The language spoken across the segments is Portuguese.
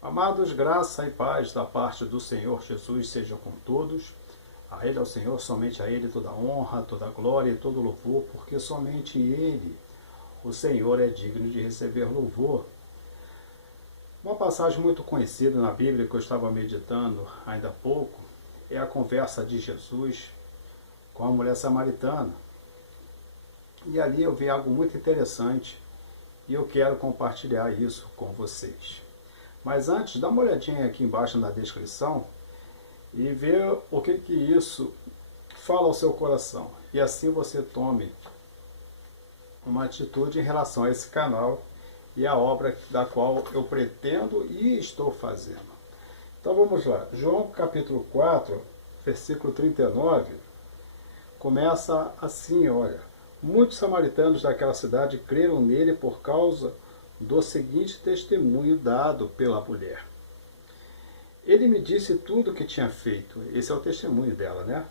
Amados, graça e paz da parte do Senhor Jesus sejam com todos. A Ele, ao Senhor, somente a Ele toda honra, toda glória e todo louvor, porque somente Ele, o Senhor, é digno de receber louvor. Uma passagem muito conhecida na Bíblia que eu estava meditando ainda há pouco é a conversa de Jesus com a mulher samaritana. E ali eu vi algo muito interessante e eu quero compartilhar isso com vocês. Mas antes, dá uma olhadinha aqui embaixo na descrição e vê o que isso fala ao seu coração. E assim você tome uma atitude em relação a esse canal e a obra da qual eu pretendo e estou fazendo. Então vamos lá. João capítulo 4, versículo 39, começa assim, olha. Muitos samaritanos daquela cidade creram nele por causa do seguinte testemunho dado pela mulher. Ele me disse tudo o que tinha feito. Esse é o testemunho dela, né?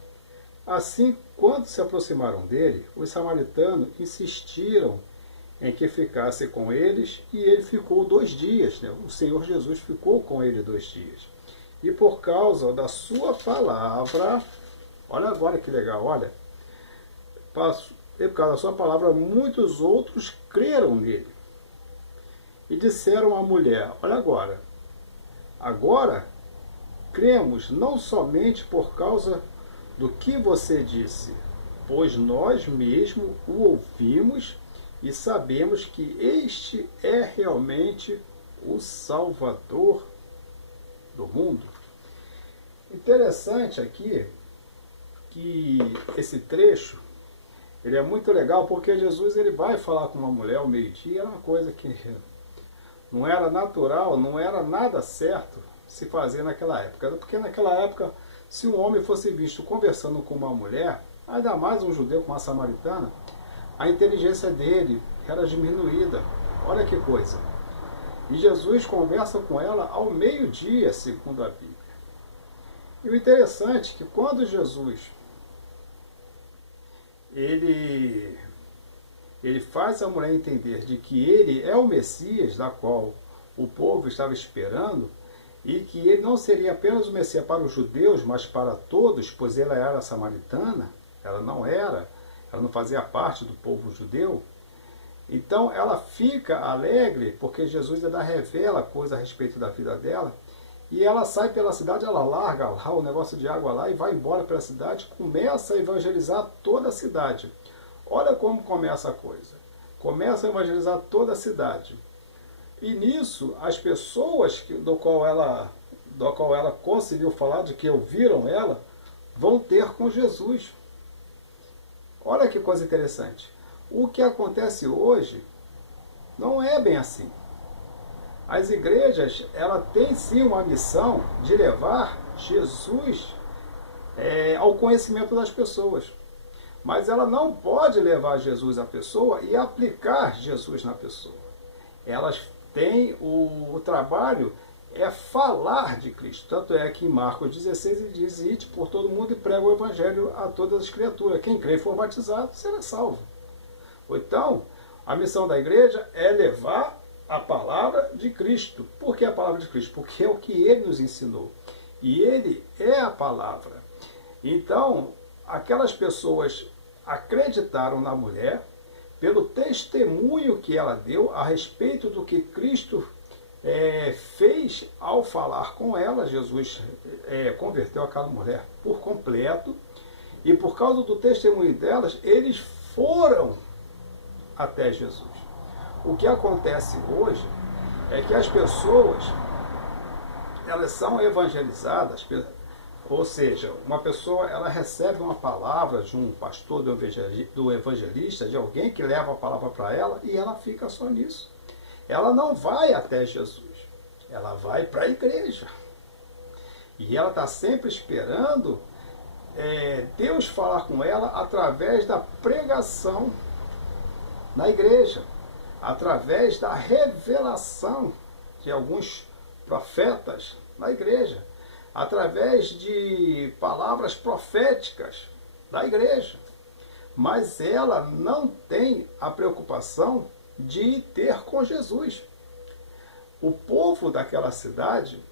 Assim, quando se aproximaram dele, os samaritanos insistiram em que ficasse com eles, e ele ficou 2 dias, né? O Senhor Jesus ficou com ele 2 dias. E por causa da sua palavra, olha agora que legal, olha, por causa da sua palavra, muitos outros creram nele. E disseram à mulher, olha agora cremos não somente por causa do que você disse, pois nós mesmos o ouvimos e sabemos que este é realmente o Salvador do mundo. Interessante aqui que esse trecho ele é muito legal porque Jesus ele vai falar com uma mulher ao meio-dia, é uma coisa que não era natural, não era nada certo se fazer naquela época. Porque naquela época, se um homem fosse visto conversando com uma mulher, ainda mais um judeu com uma samaritana, a inteligência dele era diminuída. Olha que coisa. E Jesus conversa com ela ao meio-dia, segundo a Bíblia. E o interessante é que quando Jesus ele faz a mulher entender de que ele é o Messias, da qual o povo estava esperando, e que ele não seria apenas o Messias para os judeus, mas para todos, pois ela era samaritana, ela não fazia parte do povo judeu. Então ela fica alegre, porque Jesus ainda revela coisa a respeito da vida dela, e ela sai pela cidade, ela larga lá o negócio de água lá e vai embora pela cidade, começa a evangelizar toda a cidade. Olha como começa a coisa. Começa a evangelizar toda a cidade. E nisso, as pessoas do qual ela conseguiu falar, de que ouviram ela, vão ter com Jesus. Olha que coisa interessante. O que acontece hoje não é bem assim. As igrejas, ela tem sim uma missão de levar Jesus ao conhecimento das pessoas. Mas ela não pode levar Jesus à pessoa e aplicar Jesus na pessoa. Elas têm o trabalho é falar de Cristo. Tanto é que em Marcos 16 ele diz, ide por todo mundo e prega o evangelho a todas as criaturas. Quem crê e for batizado será salvo. Então, a missão da igreja é levar a palavra de Cristo. Por que a palavra de Cristo? Porque é o que ele nos ensinou. E ele é a palavra. Então, aquelas pessoas acreditaram na mulher pelo testemunho que ela deu a respeito do que Cristo fez ao falar com ela. Jesus converteu aquela mulher por completo, e por causa do testemunho delas, eles foram até Jesus. O que acontece hoje é que as pessoas elas são evangelizadas, ou seja, uma pessoa ela recebe uma palavra de um pastor, do evangelista, de alguém que leva a palavra para ela, e ela fica só nisso. Ela não vai até Jesus, ela vai para a igreja. E ela está sempre esperando Deus falar com ela através da pregação na igreja, através da revelação de alguns profetas na igreja, através de palavras proféticas da igreja. Mas ela não tem a preocupação de ter com Jesus. O povo daquela cidade,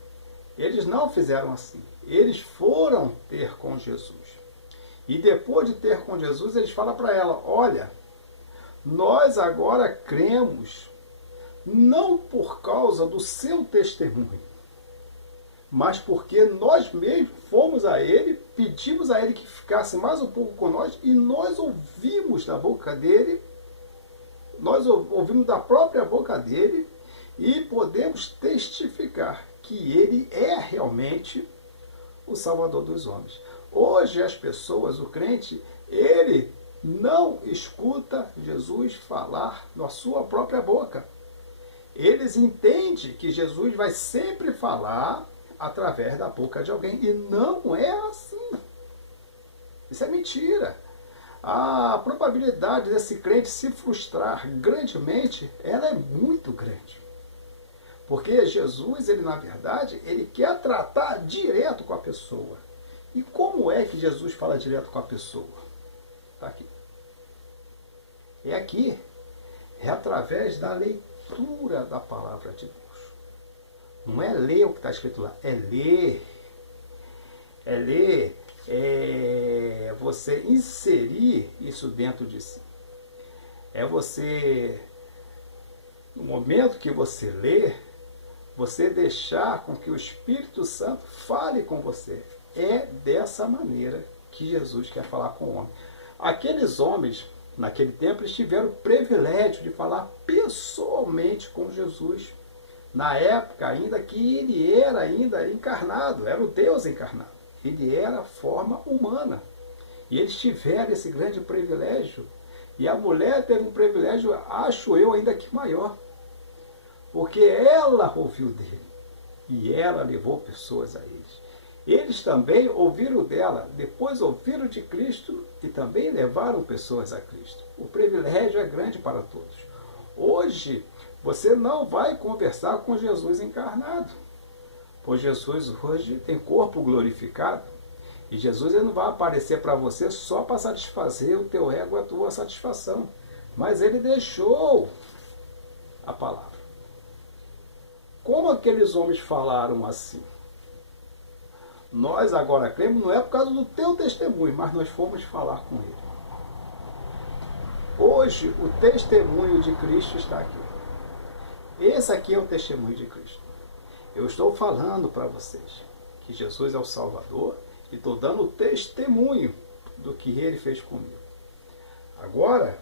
eles não fizeram assim. Eles foram ter com Jesus. E depois de ter com Jesus, eles falam para ela, olha, nós agora cremos, não por causa do seu testemunho, mas porque nós mesmos fomos a ele, pedimos a ele que ficasse mais um pouco com nós, e nós ouvimos da boca dele, nós ouvimos da própria boca dele, e podemos testificar que ele é realmente o Salvador dos homens. Hoje as pessoas, o crente, ele não escuta Jesus falar na sua própria boca. Eles entendem que Jesus vai sempre falar através da boca de alguém. E não é assim. Isso é mentira. A probabilidade desse crente se frustrar grandemente, ela é muito grande. Porque Jesus, ele na verdade, ele quer tratar direto com a pessoa. E como é que Jesus fala direto com a pessoa? Está aqui. É aqui. É através da leitura da palavra de Deus. Não é ler o que está escrito lá, é ler. É ler, é você inserir isso dentro de si. É você, no momento que você lê, você deixar com que o Espírito Santo fale com você. É dessa maneira que Jesus quer falar com o homem. Aqueles homens, naquele tempo, eles tiveram o privilégio de falar pessoalmente com Jesus. Na época ainda que ele era ainda encarnado, era o Deus encarnado. Ele era a forma humana. E eles tiveram esse grande privilégio. E a mulher teve um privilégio, acho eu, ainda que maior. Porque ela ouviu dele. E ela levou pessoas a eles. Eles também ouviram dela, depois ouviram de Cristo e também levaram pessoas a Cristo. O privilégio é grande para todos. Hoje, você não vai conversar com Jesus encarnado, pois Jesus hoje tem corpo glorificado. E Jesus ele não vai aparecer para você só para satisfazer o teu ego, a tua satisfação. Mas ele deixou a palavra. Como aqueles homens falaram assim? Nós agora cremos, não é por causa do teu testemunho, mas nós fomos falar com ele. Hoje, o testemunho de Cristo está aqui. Esse aqui é o testemunho de Cristo. Eu estou falando para vocês que Jesus é o Salvador e estou dando o testemunho do que ele fez comigo. Agora,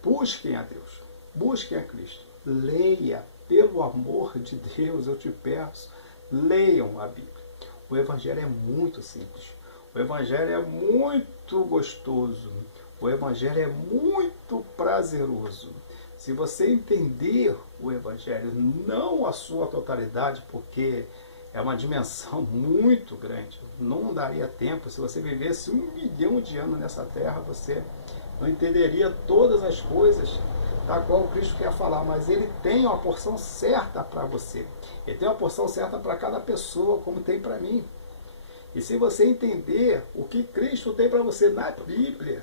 busquem a Deus, busquem a Cristo. Leia, pelo amor de Deus, eu te peço, leiam a Bíblia. O Evangelho é muito simples. O Evangelho é muito gostoso. O Evangelho é muito prazeroso. Se você entender o Evangelho, não a sua totalidade, porque é uma dimensão muito grande, não daria tempo. Se você vivesse 1 milhão de anos nessa terra, você não entenderia todas as coisas da qual Cristo quer falar, mas ele tem uma porção certa para você. Ele tem uma porção certa para cada pessoa, como tem para mim. E se você entender o que Cristo tem para você na Bíblia,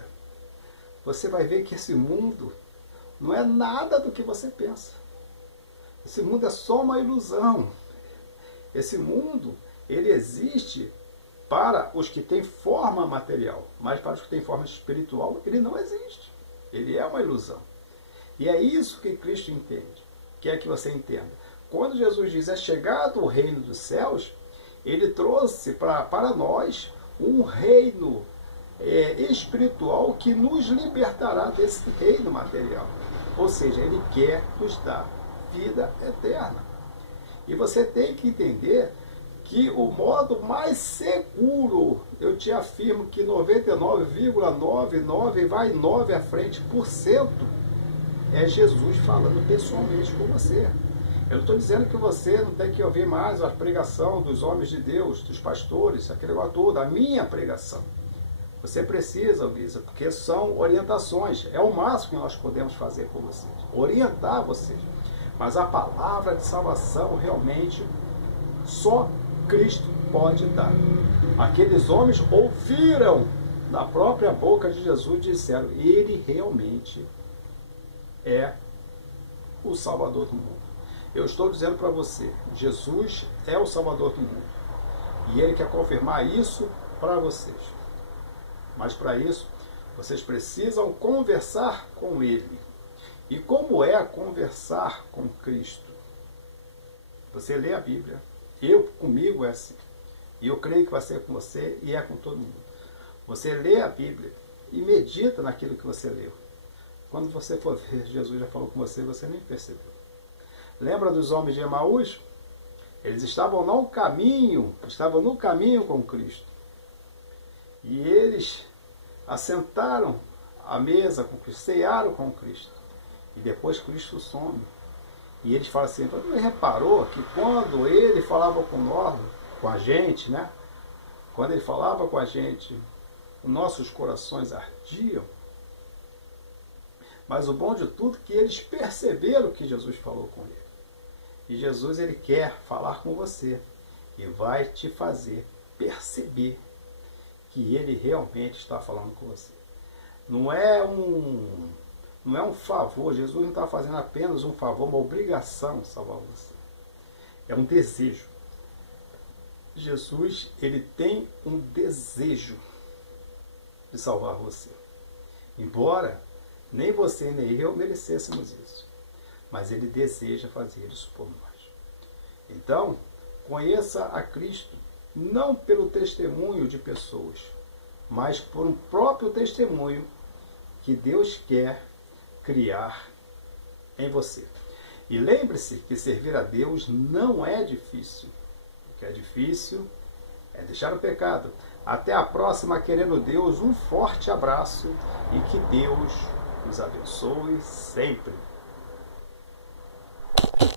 você vai ver que esse mundo não é nada do que você pensa. Esse mundo é só uma ilusão. Esse mundo, ele existe para os que têm forma material, mas para os que têm forma espiritual, ele não existe. Ele é uma ilusão. E é isso que Cristo entende, quer que você entenda. Quando Jesus diz, é chegado o reino dos céus, ele trouxe para nós um reino espiritual que nos libertará desse reino material. Ou seja, ele quer nos dar vida eterna. E você tem que entender que o modo mais seguro, eu te afirmo que 99,99 vai 9 à frente por cento, é Jesus falando pessoalmente com você. Eu não estou dizendo que você não tem que ouvir mais a pregação dos homens de Deus, dos pastores, aquele negócio todo, a minha pregação. Você precisa ouvir isso, porque são orientações. É o máximo que nós podemos fazer por vocês. Orientar vocês. Mas a palavra de salvação realmente só Cristo pode dar. Aqueles homens ouviram da própria boca de Jesus e disseram, ele realmente é o Salvador do mundo. eu estou dizendo para você, Jesus é o Salvador do mundo. E Ele quer confirmar isso para vocês. Mas para isso, vocês precisam conversar com Ele. E como é conversar com Cristo? Você lê a Bíblia. Comigo é assim. E eu creio que vai ser com você e é com todo mundo. Você lê a Bíblia e medita naquilo que você leu. Quando você for ver, Jesus já falou com você e você nem percebeu. Lembra dos homens de Emaús? Eles estavam no caminho com Cristo. E eles assentaram à mesa com Cristo, cearam com Cristo. E depois Cristo some. E eles falam assim, você reparou que quando ele falava com nós, com a gente, né? Quando ele falava com a gente, nossos corações ardiam. Mas o bom de tudo é que eles perceberam que Jesus falou com ele. E Jesus, ele quer falar com você e vai te fazer perceber que ele realmente está falando com você. Não é um favor, Jesus não está fazendo apenas um favor, uma obrigação de salvar você. É um desejo. Jesus, ele tem um desejo de salvar você. Embora nem você nem eu merecêssemos isso. Mas ele deseja fazer isso por nós. Então, conheça a Cristo, não pelo testemunho de pessoas, mas por um próprio testemunho que Deus quer criar em você. E lembre-se que servir a Deus não é difícil. O que é difícil é deixar o pecado. Até a próxima, querendo Deus, um forte abraço e que Deus os abençoe sempre.